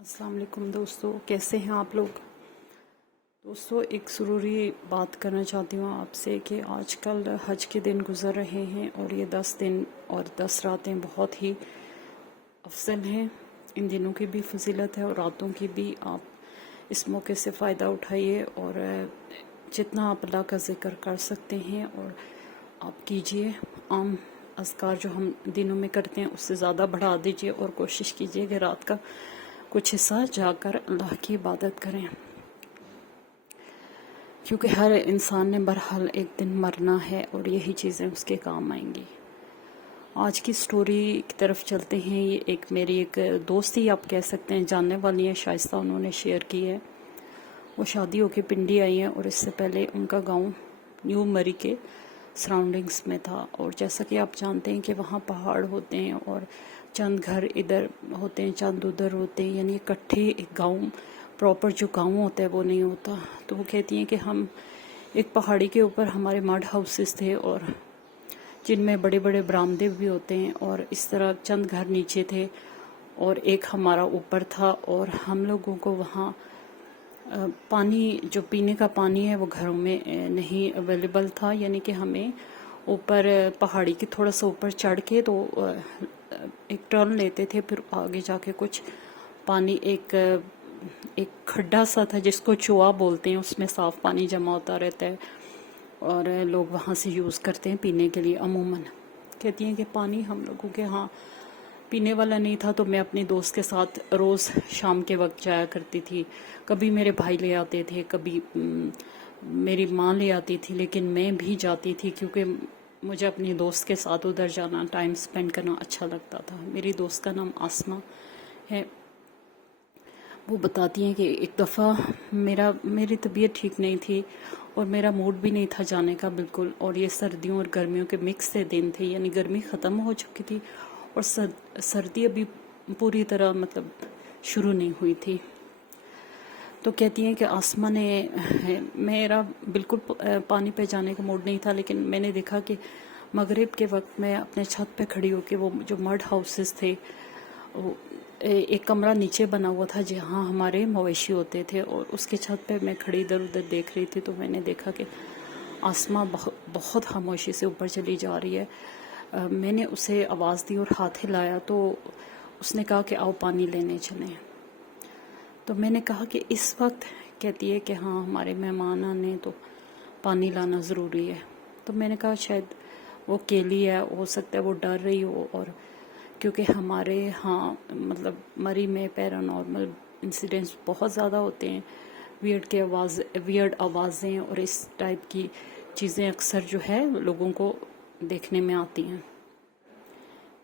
अस्सलाम वालेकुम दोस्तों, कैसे हैं आप लोग। दोस्तों, एक ज़रूरी बात करना चाहती हूँ आपसे कि आजकल हज के दिन गुज़र रहे हैं और ये 10 दिन और 10 रातें बहुत ही अफजल हैं। इन दिनों की भी फजीलत है और रातों की भी। आप इस मौके से फ़ायदा उठाइए और जितना आप अल्लाह का ज़िक्र कर सकते हैं और आप कीजिए। आम अज़कार जो हम दिनों में करते हैं उससे ज़्यादा बढ़ा दीजिए और कोशिश कीजिए कि रात का कुछ हिस्सा जाकर अल्लाह की इबादत करें, क्योंकि हर इंसान ने बहरहाल एक दिन मरना है और यही चीज़ें उसके काम आएंगी। आज की स्टोरी की तरफ चलते हैं। ये मेरी एक दोस्त ही आप कह सकते हैं, जानने वाली है शाइस्ता, उन्होंने शेयर की है। वो शादी होके पिंडी आई हैं और इससे पहले उनका गांव न्यू मरी के सराउंडिंग्स में था। और जैसा कि आप जानते हैं कि वहाँ पहाड़ होते हैं और चंद घर इधर होते हैं, चंद उधर होते हैं, यानी इकट्ठे एक गांव प्रॉपर जो गांव होता है वो नहीं होता। तो वो कहती हैं कि हम एक पहाड़ी के ऊपर हमारे मड हाउसेस थे और जिनमें बड़े बड़े बरामदे भी होते हैं और इस तरह चंद घर नीचे थे और एक हमारा ऊपर था। और हम लोगों को वहाँ पानी, जो पीने का पानी है वो घरों में नहीं अवेलेबल था, यानी कि हमें ऊपर पहाड़ी के थोड़ा सा ऊपर चढ़ के तो एक टर्न लेते थे, फिर आगे जाके कुछ पानी एक खड्डा सा था जिसको चुआ बोलते हैं, उसमें साफ पानी जमा होता रहता है और लोग वहाँ से यूज़ करते हैं पीने के लिए अमूमन। कहती हैं कि पानी हम लोगों के यहाँ पीने वाला नहीं था, तो मैं अपने दोस्त के साथ रोज़ शाम के वक्त जाया करती थी। कभी मेरे भाई ले आते थे, कभी मेरी माँ ले आती थी, लेकिन मैं भी जाती थी क्योंकि मुझे अपने दोस्त के साथ उधर जाना, टाइम स्पेंड करना अच्छा लगता था। मेरी दोस्त का नाम आसमा है। वो बताती हैं कि एक दफ़ा मेरी तबीयत ठीक नहीं थी और मेरा मूड भी नहीं था जाने का बिल्कुल, और ये सर्दियों और गर्मियों के मिक्स से दिन थे, यानी गर्मी ख़त्म हो चुकी थी और सर्दी अभी पूरी तरह मतलब शुरू नहीं हुई थी। तो कहती हैं कि आसमा ने, मेरा बिल्कुल पानी पे जाने का मूड नहीं था, लेकिन मैंने देखा कि मगरिब के वक्त मैं अपने छत पे खड़ी होकर, वो जो मड हाउसेस थे, एक कमरा नीचे बना हुआ था जहाँ हमारे मवेशी होते थे, और उसके छत पे मैं खड़ी इधर उधर देख रही थी। तो मैंने देखा कि आसमा बहुत खामोशी से ऊपर चली जा रही है। मैंने उसे आवाज़ दी और हाथ हिलाया तो उसने कहा कि आओ पानी लेने चलें। तो मैंने कहा कि इस वक्त, कहती है कि हाँ हमारे मेहमान आने तो पानी लाना ज़रूरी है। तो मैंने कहा शायद वो अकेली है, हो सकता है वो डर रही हो, और क्योंकि हमारे यहाँ मतलब मरी में पैरानॉर्मल इंसिडेंट्स बहुत ज़्यादा होते हैं, वियर्ड आवाज़ें और इस टाइप की चीज़ें अक्सर जो है लोगों को देखने में आती हैं।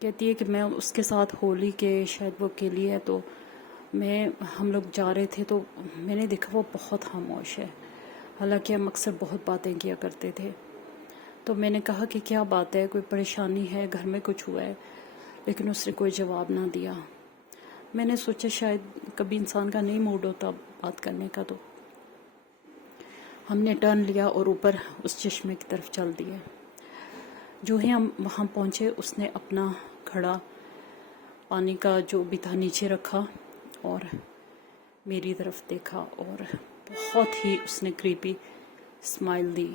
कहती है कि मैं उसके साथ होली के, शायद वो अकेली है, तो हम लोग जा रहे थे तो मैंने देखा वो बहुत खामोश है। हालांकि हम अक्सर बहुत बातें किया करते थे। तो मैंने कहा कि क्या बात है, कोई परेशानी है, घर में कुछ हुआ है, लेकिन उसने कोई जवाब ना दिया। मैंने सोचा शायद कभी इंसान का नहीं मूड होता बात करने का, तो हमने टर्न लिया और ऊपर उस चश्मे की तरफ चल दिए। जो ही हम वहाँ पहुँचे, उसने अपना घड़ा पानी का जो भी था नीचे रखा और मेरी तरफ देखा और बहुत ही उसने क्रीपी स्माइल दी।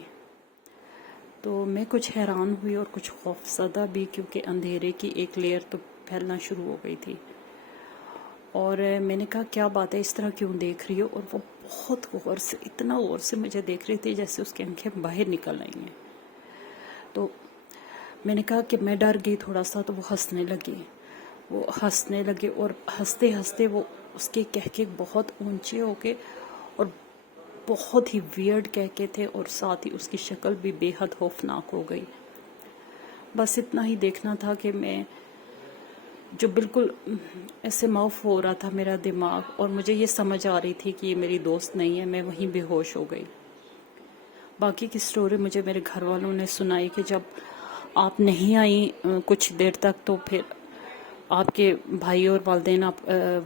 तो मैं कुछ हैरान हुई और कुछ खौफज़दा भी, क्योंकि अंधेरे की एक लेयर तो फैलना शुरू हो गई थी। और मैंने कहा क्या बात है, इस तरह क्यों देख रही हो? और वो बहुत गौर से, इतना गौर से मुझे देख रही थी जैसे उसकी आंखें बाहर निकल आई हैं। तो मैंने कहा कि मैं डर गई थोड़ा सा। तो वो हंसने लगे और हंसते हंसते वो उसके कहके बहुत ऊंचे होके और बहुत ही वियर्ड कहके थे, और साथ ही उसकी शक्ल भी बेहद खौफनाक हो गई। बस इतना ही देखना था कि मैं जो बिल्कुल ऐसे माउफ हो रहा था मेरा दिमाग, और मुझे ये समझ आ रही थी कि ये मेरी दोस्त नहीं है। मैं वहीं बेहोश हो गई। बाकी की स्टोरी मुझे मेरे घर वालों ने सुनाई कि जब आप नहीं आई कुछ देर तक, तो फिर आपके भाई और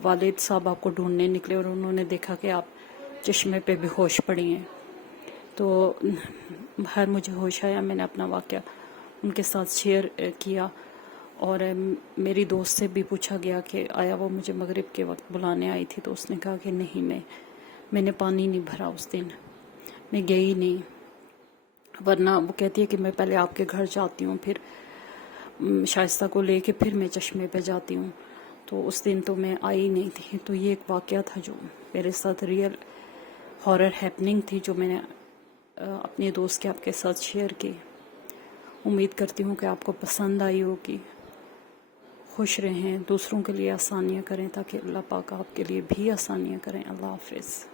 वालिद साहब आपको ढूंढने निकले और उन्होंने देखा कि आप चश्मे पे बेहोश पड़ी हैं। तो बाहर मुझे होश आया, मैंने अपना वाक़या उनके साथ शेयर किया اور میری دوست سے بھی پوچھا گیا کہ آیا وہ مجھے مغرب کے وقت بلانے آئی تھی، تو اس نے کہا کہ نہیں، میں نے پانی نہیں بھرا اس دن، میں گئی نہیں، ورنہ وہ کہتی ہے کہ میں پہلے آپ کے گھر جاتی ہوں، پھر شائستہ کو لے کے پھر میں چشمے پہ جاتی ہوں، تو اس دن تو میں آئی نہیں تھی۔ تو یہ ایک واقعہ تھا جو میرے ساتھ ریئل ہارر ہیپننگ تھی، جو میں نے اپنے دوست کے آپ کے ساتھ شیئر کی۔ امید کرتی ہوں کہ آپ کو پسند آئی ہوگی۔ خوش رہیں، دوسروں کے لیے آسانیاں کریں تاکہ اللہ پاک آپ کے لیے بھی آسانیاں کریں۔ اللہ حافظ۔